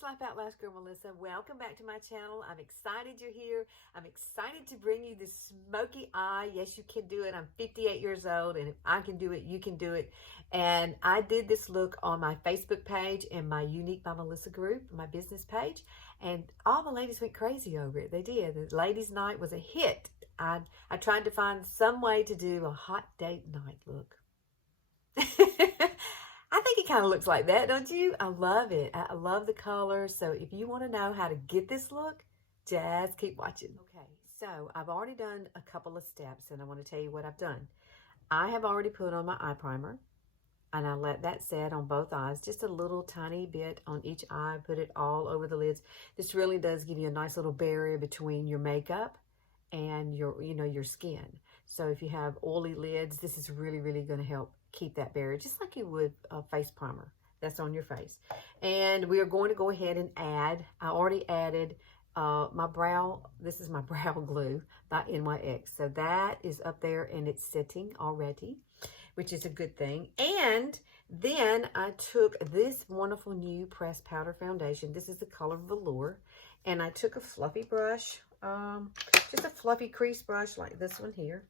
Slap Out Lash Girl Melissa. Welcome back to my channel. I'm excited you're here. I'm excited to bring you this smoky eye. Yes, you can do it. I'm 58 years old, and if I can do it, you can do it. And I did this look on my Facebook page and my Younique by Melissa group, my business page, and all the ladies went crazy over it. They did. The ladies' night was a hit. I tried to find some way to do a hot date night look. I think it kind of looks like that, don't you? I love it. I love the colors. So if you want to know how to get this look, just keep watching. Okay, so I've already done a couple of steps, and I want to tell you what I've done. I have already put on my eye primer, and I let that set on both eyes, just a little tiny bit on each eye, put it all over the lids. This really does give you a nice little barrier between your makeup and your skin. So if you have oily lids, this is really, really going to help keep that barrier, just like you would a face primer that's on your face. And we are going to go ahead and add, I already added my brow, this is my brow glue by NYX. So that is up there and it's sitting already, which is a good thing. And then I took this wonderful new pressed powder foundation. This is the color Velour. And I took a fluffy brush, just a fluffy crease brush like this one here,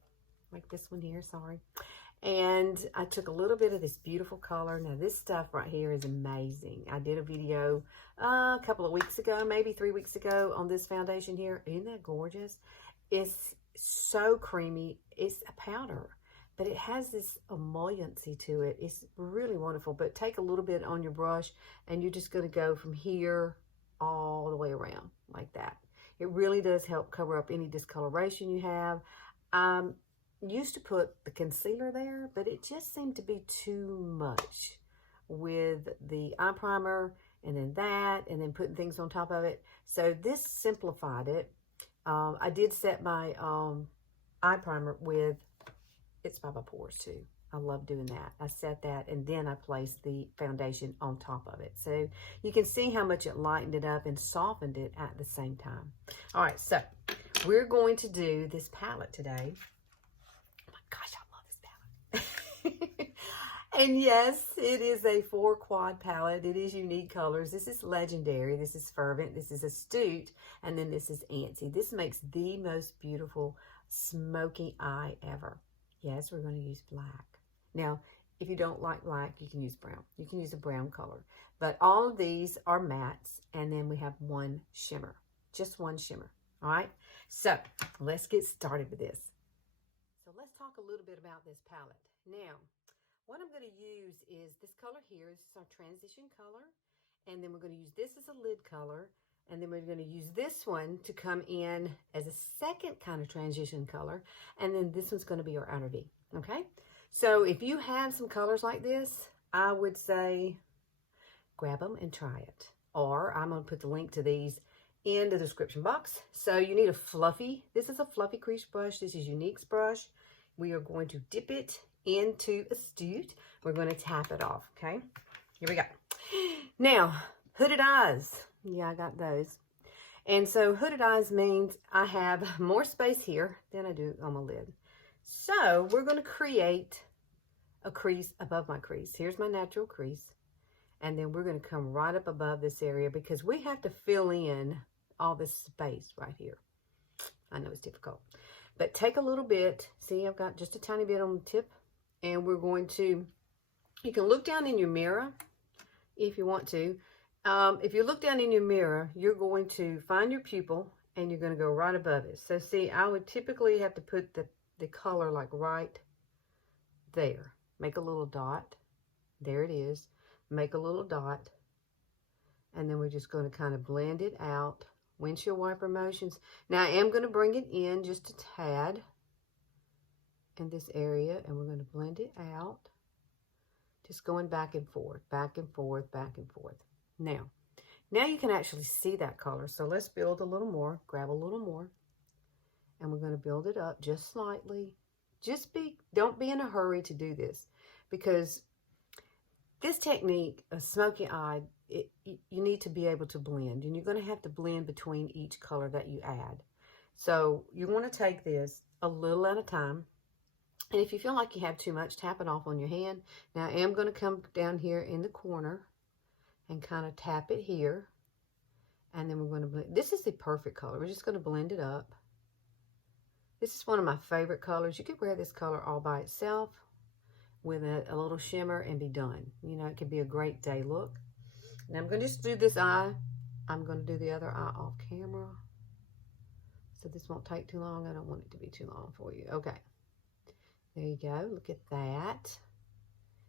sorry. And I took a little bit of this beautiful color. Now this stuff right here is amazing. I did a video a couple of weeks ago, maybe 3 weeks ago, on this foundation here. Isn't that gorgeous? It's so creamy. It's a powder, but it has this emolliency to it. It's really wonderful. But take a little bit on your brush, and you're just going to go from here all the way around like that. It really does help cover up any discoloration you have. Used to put the concealer there, but it just seemed to be too much with the eye primer and then that, and then putting things on top of it. So this simplified it. I did set my eye primer with, it's by my pores too. I love doing that. I set that, and then I placed the foundation on top of it. So you can see how much it lightened it up and softened it at the same time. All right, so we're going to do this palette today. Gosh, I love this palette. And yes, it is a 4-quad palette. It is unique colors. This is Legendary. This is Fervent. This is Astute. And then this is Antsy. This makes the most beautiful smoky eye ever. Yes, we're going to use black. Now, if you don't like black, you can use brown. You can use a brown color. But all of these are mattes. And then we have one shimmer. Just one shimmer. All right? So, let's get started with this. So let's talk a little bit about this palette. Now, what I'm going to use is this color here. This is our transition color. And then we're going to use this as a lid color. And then we're going to use this one to come in as a second kind of transition color. And then this one's going to be our outer V. Okay? So if you have some colors like this, I would say grab them and try it. Or I'm going to put the link to these in the description box. So you need a fluffy, this is a fluffy crease brush. This is Younique's brush. We are going to dip it into Astute. We're going to tap it off, okay? Here we go. Now, hooded eyes. Yeah, I got those. And so hooded eyes means I have more space here than I do on my lid. So we're going to create a crease above my crease. Here's my natural crease. And then we're going to come right up above this area because we have to fill in all this space right here. I know it's difficult, but take a little bit. See, I've got just a tiny bit on the tip, and we're going to, you can look down in your mirror if you want to. If you look down in your mirror, you're going to find your pupil, and you're going to go right above it. So see, I would typically have to put the color like right there. Make a little dot. There it is. Make a little dot, and then we're just going to kind of blend it out. Windshield wiper motions. Now I am going to bring it in just a tad in this area, and we're going to blend it out. Just going back and forth, back and forth, back and forth. Now you can actually see that color. So let's build a little more, grab a little more, and we're going to build it up just slightly. Don't be in a hurry to do this, because this technique, a smoky eye, you need to be able to blend, and you're going to have to blend between each color that you add. So you want to take this a little at a time, and if you feel like you have too much, tap it off on your hand. Now I am going to come down here in the corner and kind of tap it here, And then we're going to blend. This is the perfect color. We're just going to blend it up. This is one of my favorite colors. You could wear this color all by itself with a little shimmer and be done. You know, it could be a great day look. Now I'm going to just do this eye. I'm going to do the other eye off camera. So this won't take too long. I don't want it to be too long for you. Okay. There you go. Look at that.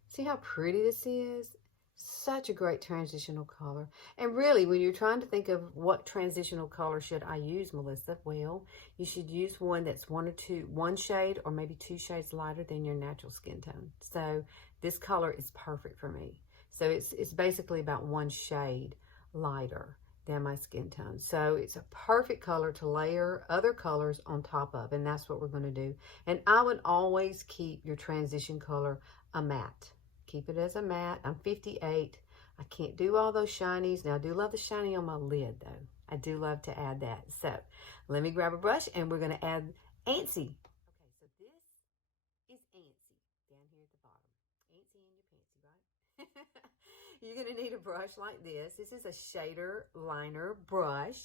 See how pretty this is? Such a great transitional color. And really, when you're trying to think of what transitional color should I use, Melissa, well, you should use one that's one shade or maybe 2 shades lighter than your natural skin tone. So this color is perfect for me. So it's basically about 1 shade lighter than my skin tone. So it's a perfect color to layer other colors on top of, and that's what we're going to do. And I would always keep your transition color a matte. Keep it as a matte. I'm 58. I can't do all those shinies. Now, I do love the shiny on my lid, though. I do love to add that. So, let me grab a brush, and we're going to add Antsy. Okay, so this is Antsy down here at the bottom. Antsy in your pantsy, right? You're going to need a brush like this. This is a shader liner brush.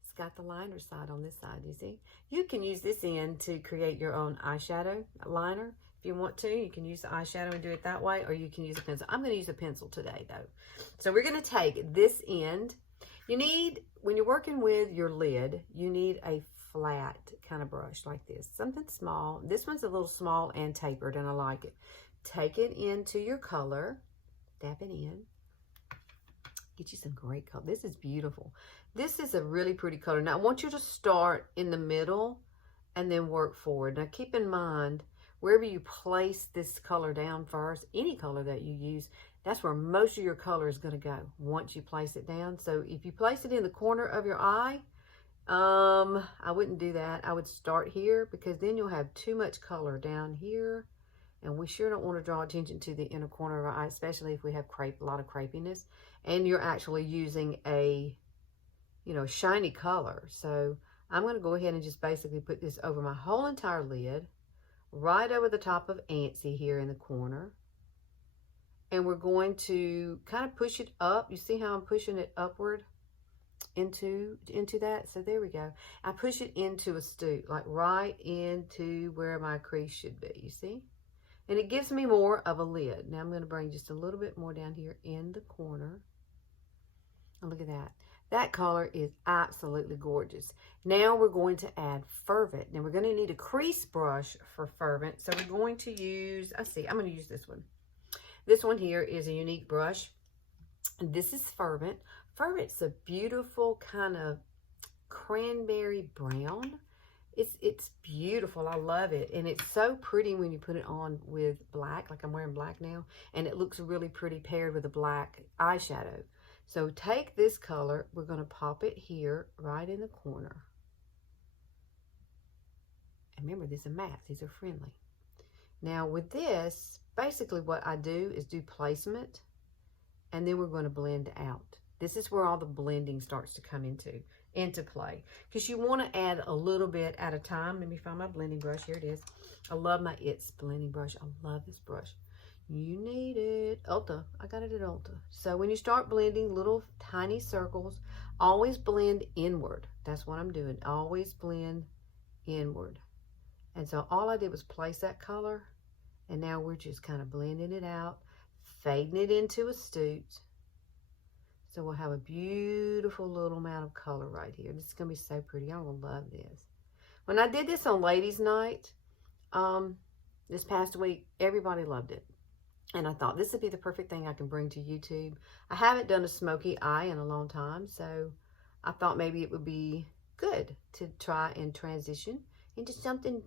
It's got the liner side on this side, you see? You can use this end to create your own eyeshadow liner. If you want to, you can use the eyeshadow and do it that way, or you can use a pencil. I'm going to use a pencil today, though. So we're going to take this end. You need, when you're working with your lid, you need a flat kind of brush like this. Something small. This one's a little small and tapered, and I like it. Take it into your color. Dab it in. Get you some great color. This is beautiful. This is a really pretty color. Now, I want you to start in the middle and then work forward. Now, keep in mind, wherever you place this color down first, any color that you use, that's where most of your color is going to go once you place it down. So if you place it in the corner of your eye, I wouldn't do that. I would start here, because then you'll have too much color down here. And we sure don't want to draw attention to the inner corner of our eye, especially if we have a lot of crepiness. And you're actually using a, shiny color. So I'm going to go ahead and just basically put this over my whole entire lid, right over the top of Antsy here in the corner. And we're going to kind of push it up. You see how I'm pushing it upward into that? So there we go. I push it into a stoop, like right into where my crease should be, you see? And it gives me more of a lid. Now I'm going to bring just a little bit more down here in the corner. And look at that. That color is absolutely gorgeous. Now we're going to add Fervent. Now we're going to need a crease brush for Fervent. So we're going to use, I'm going to use this one. This one here is a Younique brush. This is Fervent. Fervent's a beautiful kind of cranberry brown. It's beautiful. I love it. And it's so pretty when you put it on with black, like I'm wearing black now. And it looks really pretty paired with a black eyeshadow. So take this color. We're going to pop it here right in the corner. And remember, these are mattes. These are friendly. Now with this, basically what I do is do placement. And then we're going to blend out. This is where all the blending starts to come into play, because you want to add a little bit at a time. Let me find my blending brush. Here it is. I love my It's blending brush. I love this brush. You need it. Ulta. I got it at Ulta. So when you start blending little tiny circles, always blend inward. That's what I'm doing. Always blend inward. And so all I did was place that color, and now we're just kind of blending it out, fading it into a stoop. So we'll have a beautiful little amount of color right here. This is going to be so pretty. I will love this. When I did this on Ladies' Night this past week, everybody loved it. And I thought this would be the perfect thing I can bring to YouTube. I haven't done a Smokey Eye in a long time, so I thought maybe it would be good to try and transition into something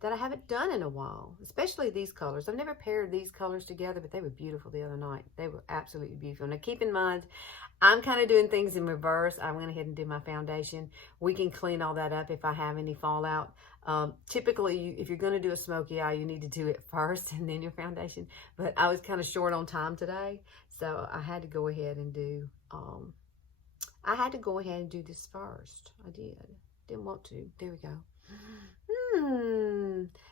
that I haven't done in a while, especially these colors. I've never paired these colors together, but they were beautiful the other night. They were absolutely beautiful. Now, keep in mind, I'm kind of doing things in reverse. I went ahead and did my foundation. We can clean all that up if I have any fallout. Typically, if you're going to do a Smokey Eye, you need to do it first and then your foundation. But I was kind of short on time today, so I had to go ahead and do, this first. I did. Didn't want to. There we go.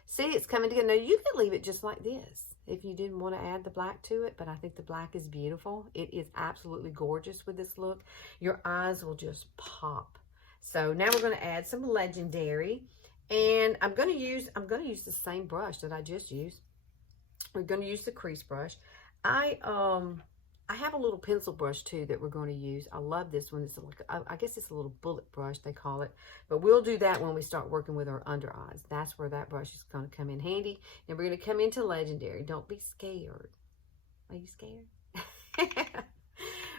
See, it's coming together. Now, you can leave it just like this. if you didn't want to add the black to it, but I think the black is beautiful. It is absolutely gorgeous with this look. Your eyes will just pop. So now we're going to add some Legendary, and I'm going to use the same brush that I just used. We're going to use the crease brush. I have a little pencil brush too that we're going to use. I love this one. It's like, I guess it's a little bullet brush, they call it. But we'll do that when we start working with our under eyes. That's where that brush is going to come in handy. And we're going to come into Legendary. Don't be scared. Are you scared?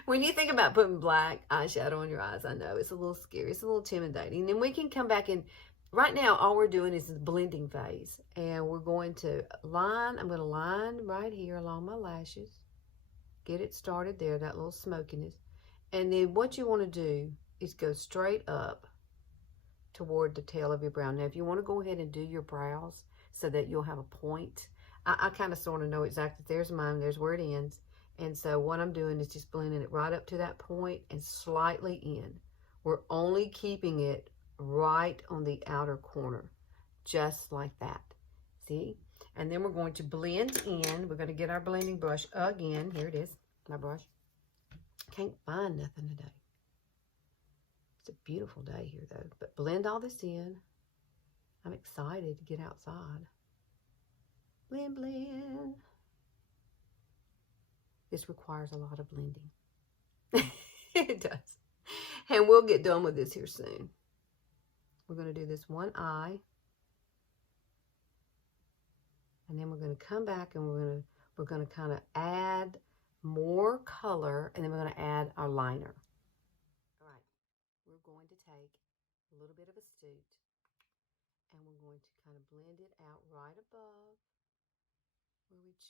When you think about putting black eyeshadow on your eyes, I know it's a little scary. It's a little intimidating. And we can come back and right now, all we're doing is the blending phase. And we're going to line, I'm going to line right here along my lashes. Get it started there, that little smokiness. And then what you want to do is go straight up toward the tail of your brow. Now, if you want to go ahead and do your brows so that you'll have a point, I kind of sort of know exactly, there's mine, there's where it ends. And so what I'm doing is just blending it right up to that point and slightly in. We're only keeping it right on the outer corner, just like that. See? And then we're going to blend in. We're going to get our blending brush again. Here it is, my brush. Can't find nothing today. It's a beautiful day here, though. But blend all this in. I'm excited to get outside. Blend, blend. This requires a lot of blending. It does. And we'll get done with this here soon. We're going to do this one eye. And then we're going to come back and we're going to kind of add more color, and then we're going to add our liner. All right, we're going to take a little bit of a Astute, and we're going to kind of blend it out right above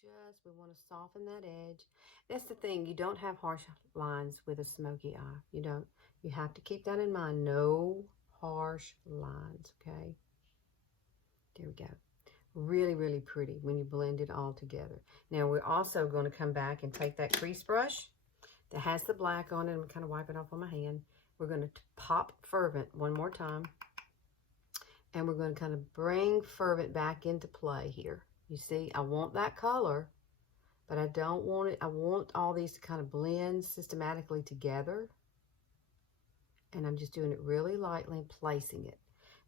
where we want to soften that edge. That's the thing, you don't have harsh lines with a smoky eye. You don't. You have to keep that in mind. No harsh lines, okay? There we go. Really, really pretty when you blend it all together. Now we're also going to come back and take that crease brush that has the black on it. I'm kind of wipe it off on my hand. We're going to pop Fervent one more time. And we're going to kind of bring Fervent back into play here. You see, I want that color, but I don't want it. I want all these to kind of blend systematically together. And I'm just doing it really lightly and placing it.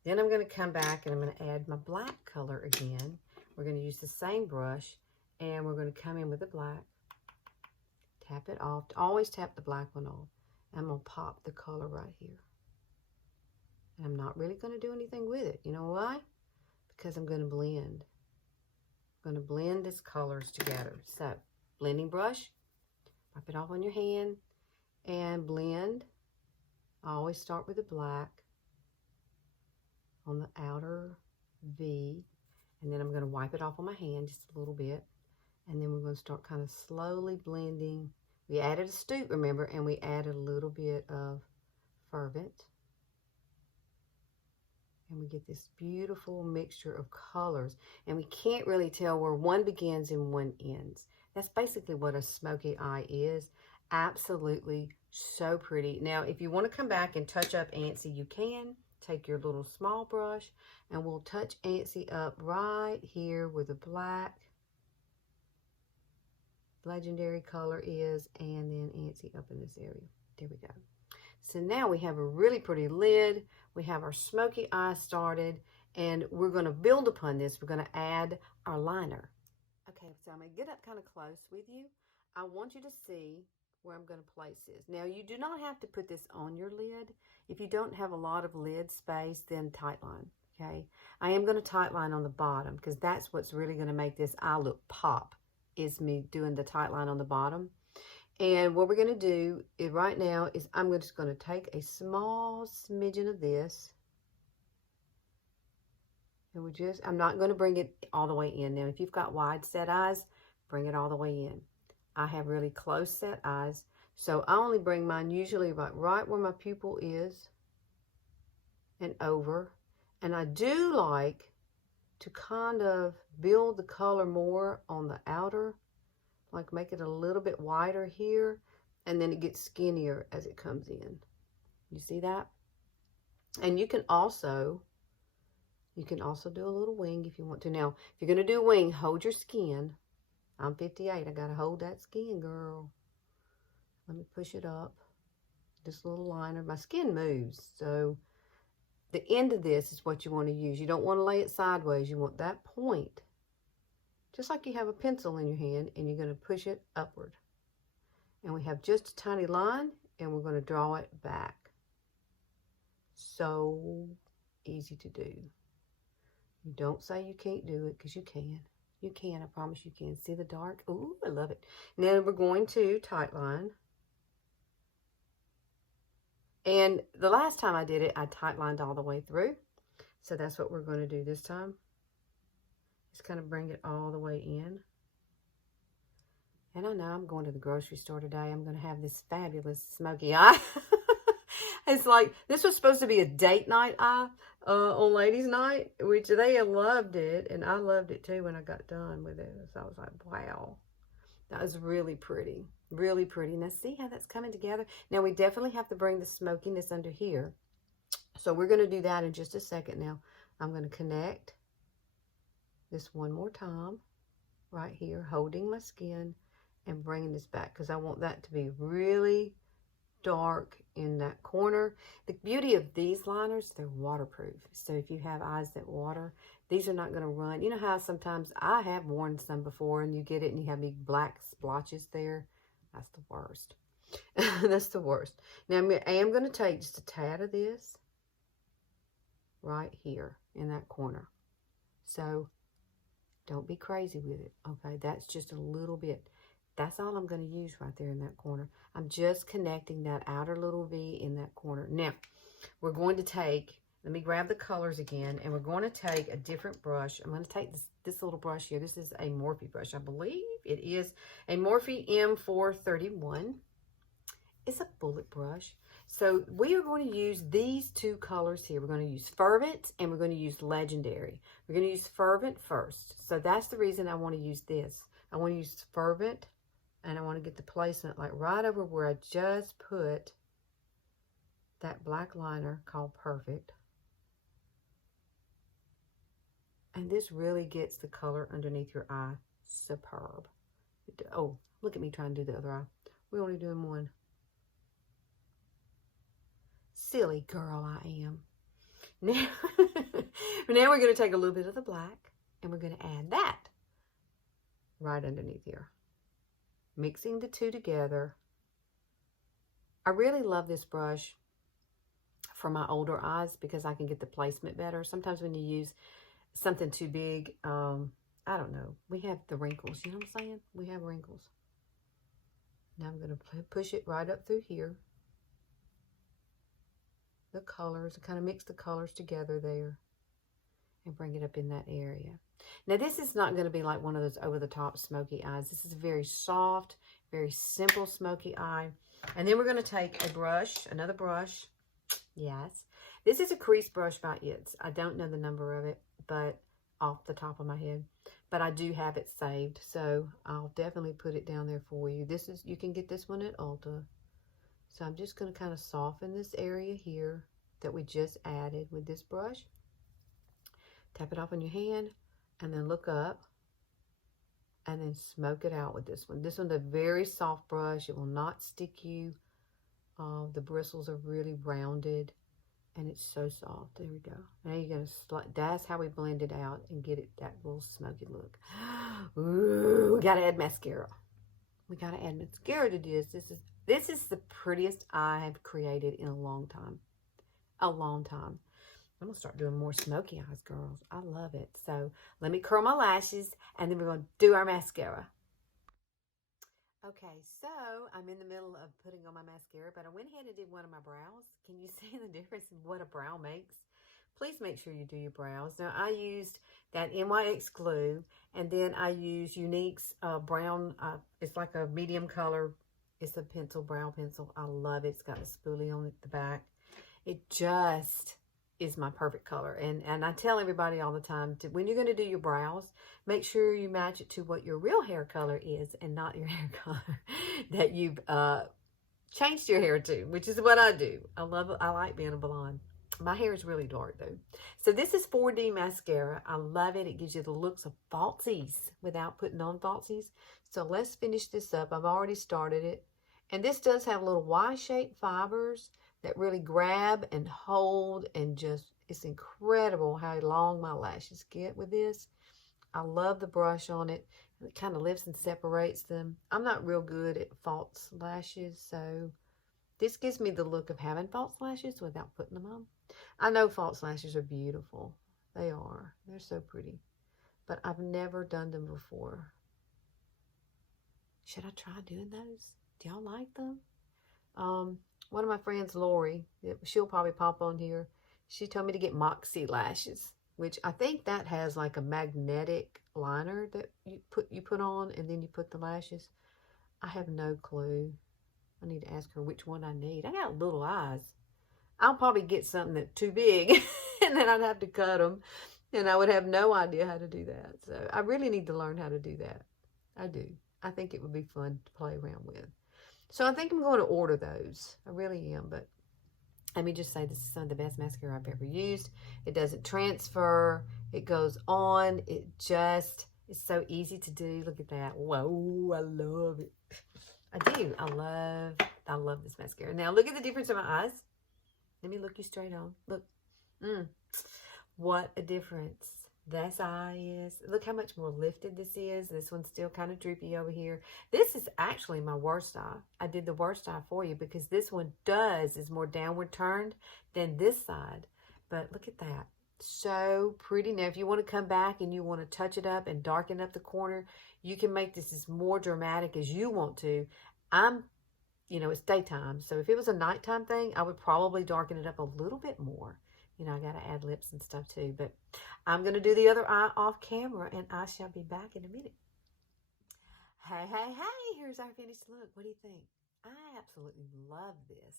Then I'm going to come back and I'm going to add my black color again. We're going to use the same brush and we're going to come in with the black. Tap it off. Always tap the black one off. I'm going to pop the color right here. And I'm not really going to do anything with it. You know why? Because I'm going to blend. I'm going to blend these colors together. So, blending brush. Wipe it off on your hand and blend. I always start with the black on the outer V, and then I'm going to wipe it off on my hand just a little bit, and then we're going to start kind of slowly blending. We added Astute, remember, and we added a little bit of Fervent, and we get this beautiful mixture of colors, and we can't really tell where one begins and one ends. That's basically what a smoky eye is. Absolutely so pretty. Now, if you want to come back and touch up Antsy, you can. Take your little small brush and we'll touch Antsy up right here where the black Legendary color is, and then Antsy up in this area. There we go. So now we have a really pretty lid. We have our smoky eye started, and we're going to build upon this. We're going to add our liner. Okay, so I'm going to get up kind of close with you. I want you to see where I'm going to place this. Now, you do not have to put this on your lid. If you don't have a lot of lid space, then tight line, okay? I am going to tight line on the bottom because that's what's really going to make this eye look pop, is me doing the tight line on the bottom. And what we're going to do is right now is I'm just going to take a small smidgen of this. And I'm not going to bring it all the way in. Now, if you've got wide set eyes, bring it all the way in. I have really close set eyes, so I only bring mine usually right where my pupil is and over. And I do like to kind of build the color more on the outer, like make it a little bit wider here, and then it gets skinnier as it comes in. You see that? And you can also do a little wing if you want to. Now, if you're going to do a wing, hold your skin I'm 58. I got to hold that skin, girl. Let me push it up. This little liner. My skin moves, so the end of this is what you want to use. You don't want to lay it sideways. You want that point, just like you have a pencil in your hand, and you're going to push it upward. And we have just a tiny line, and we're going to draw it back. So easy to do. You don't say you can't do it, because you can. You can, I promise you can. See the dark? Ooh, I love it. Now we're going to tight line. And the last time I did it, I tight lined all the way through. So that's what we're going to do this time. Just kind of bring it all the way in. And I know I'm going to the grocery store today. I'm going to have this fabulous smoky eye. It's like, this was supposed to be a date night eye on ladies' night, which they loved it. And I loved it too when I got done with it. So I was like, wow, that was really pretty. Really pretty. Now see how that's coming together? Now we definitely have to bring the smokiness under here. So we're going to do that in just a second. Now I'm going to connect this one more time right here, holding my skin and bringing this back, because I want that to be really dark in that corner. The beauty of these liners, they're waterproof. So if you have eyes that water, these are not going to run. You know how sometimes I have worn some before and you get it and you have big black splotches there? That's the worst. That's the worst. Now I am going to take just a tad of this right here in that corner. So don't be crazy with it. Okay, that's just a little bit. That's all I'm going to use right there in that corner. I'm just connecting that outer little V in that corner. Now, we're going to take, let me grab the colors again, and we're going to take a different brush. I'm going to take this little brush here. This is a Morphe brush. I believe it is a Morphe M431. It's a bullet brush. So we are going to use these two colors here. We're going to use Fervent and we're going to use Legendary. We're going to use Fervent first. So that's the reason I want to use this. I want to use Fervent. And I want to get the placement like right over where I just put that black liner called Perfect. And this really gets the color underneath your eye superb. Oh, look at me trying to do the other eye. We're only doing one. Silly girl I am. Now, now we're going to take a little bit of the black and we're going to add that right underneath here. Mixing the two together. I really love this brush for my older eyes because I can get the placement better. Sometimes when you use something too big, I don't know. We have the wrinkles, you know what I'm saying? We have wrinkles. Now I'm going to push it right up through here. The colors, kind of mix the colors together there and bring it up in that area. Now this is not going to be like one of those over-the-top smoky eyes. This is a very soft, very simple smoky eye. And then we're going to take a brush, another brush. Yes. This is a crease brush by It's. I don't know the number of it, but off the top of my head. But I do have it saved, so I'll definitely put it down there for you. This is, you can get this one at Ulta. So I'm just going to kind of soften this area here that we just added with this brush. Tap it off on your hand. And then look up and then smoke it out with this one. This one's a very soft brush. It will not stick you. The bristles are really rounded and it's so soft. There we go. Now you're going to, that's how we blend it out and get it that little smoky look. Ooh, we got to add mascara. We got to add mascara to this. This is the prettiest I have created in a long time. A long time. I'm going to start doing more smoky eyes, girls. I love it. So let me curl my lashes and then we're going to do our mascara. Okay, so I'm in the middle of putting on my mascara, but I went ahead and did one of my brows. Can you see the difference in what a brow makes? Please make sure you do your brows. Now, I used that NYX glue, and then I used Younique's brown. It's like a medium color. It's a pencil, brow pencil. I love it. It's got a spoolie on the back. It just is my perfect color. And I tell everybody all the time, when you're going to do your brows, make sure you match it to what your real hair color is and not your hair color that you've changed your hair to, which is what I do. I like being a blonde. My hair is really dark though. So this is 4D mascara. I love it. It gives you the looks of falsies without putting on falsies. So let's finish this up. I've already started it. And this does have little Y-shaped fibers that really grab and hold and just, it's incredible how long my lashes get with this. I love the brush on it. It kind of lifts and separates them. I'm not real good at false lashes, so this gives me the look of having false lashes without putting them on. I know false lashes are beautiful. They are. They're so pretty. But I've never done them before. Should I try doing those? Do y'all like them? One of my friends, Lori, she'll probably pop on here. She told me to get Moxie lashes, which I think that has like a magnetic liner that you put on and then you put the lashes. I have no clue. I need to ask her which one I need. I got little eyes. I'll probably get something that's too big and then I'd have to cut them and I would have no idea how to do that. So I really need to learn how to do that. I do. I think it would be fun to play around with. So I think I'm going to order those. I really am. But let me just say this is some of the best mascara I've ever used. It doesn't transfer. It goes on. It just is so easy to do. Look at that. Whoa, I love it. I do. I love this mascara. Now look at the difference in my eyes. Let me look you straight on. Look. What a difference. This eye is. Look how much more lifted this is. This one's still kind of droopy over here. This is actually my worst eye. I did the worst eye for you because this one is more downward turned than this side. But look at that. So pretty. Now, if you want to come back and you want to touch it up and darken up the corner, you can make this as more dramatic as you want to. It's daytime. So if it was a nighttime thing, I would probably darken it up a little bit more. I got to add lips and stuff too. But I'm going to do the other eye off camera, and I shall be back in a minute. Hey, here's our finished look. What do you think? I absolutely love this.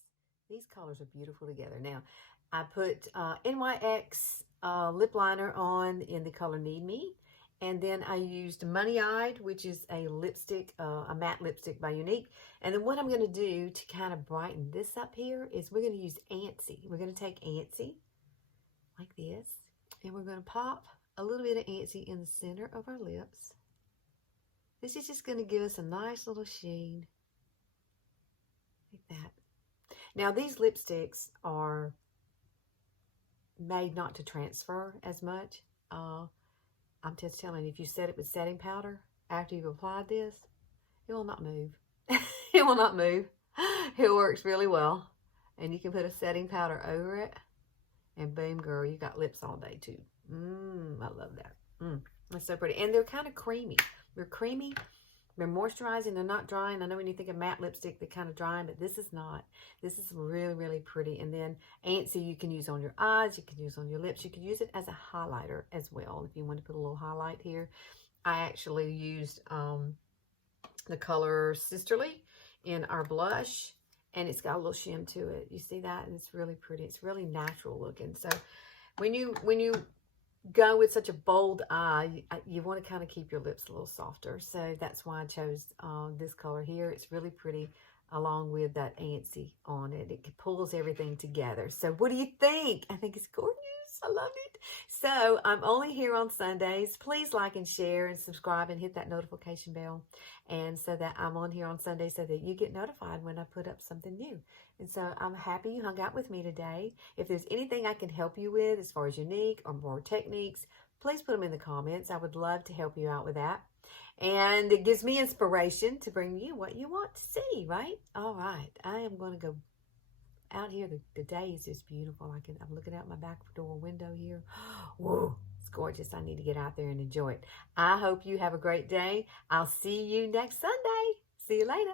These colors are beautiful together. Now, I put NYX lip liner on in the color Need Me. And then I used Money Eyed, which is a lipstick, a matte lipstick by Younique. And then what I'm going to do to kind of brighten this up here is we're going to use Antsy. We're going to take Antsy like this. And we're going to pop a little bit of Antsy in the center of our lips. This is just going to give us a nice little sheen. Like that. Now these lipsticks are made not to transfer as much. I'm just telling you, if you set it with setting powder after you've applied this, it will not move. It will not move. It works really well. And you can put a setting powder over it. And boom, girl, you got lips all day too. I love that. That's so pretty. And they're kind of creamy. They're creamy. They're moisturizing. They're not drying. I know when you think of matte lipstick, they're kind of drying, but this is not. This is really, really pretty. And then Antsy you can use on your eyes. You can use on your lips. You can use it as a highlighter as well if you want to put a little highlight here. I actually used the color Sisterly in our blush. And it's got a little shim to it. You see that? And it's really pretty. It's really natural looking. So when you go with such a bold eye, you want to kind of keep your lips a little softer. So that's why I chose this color here. It's really pretty along with that Antsy on it. It pulls everything together. So what do you think? I think it's gorgeous. I love it. So I'm only here on Sundays. Please like and share and subscribe and hit that notification bell. And so that I'm on here on Sunday so that you get notified when I put up something new. And so I'm happy you hung out with me today. If there's anything I can help you with as far as Younique or more techniques, please put them in the comments. I would love to help you out with that. And it gives me inspiration to bring you what you want to see, right? All right. I am going to go out here. The day is just beautiful. I'm looking out my back door window here. Whoa, it's gorgeous. I need to get out there and enjoy it. I hope you have a great day. I'll see you next Sunday. See you later.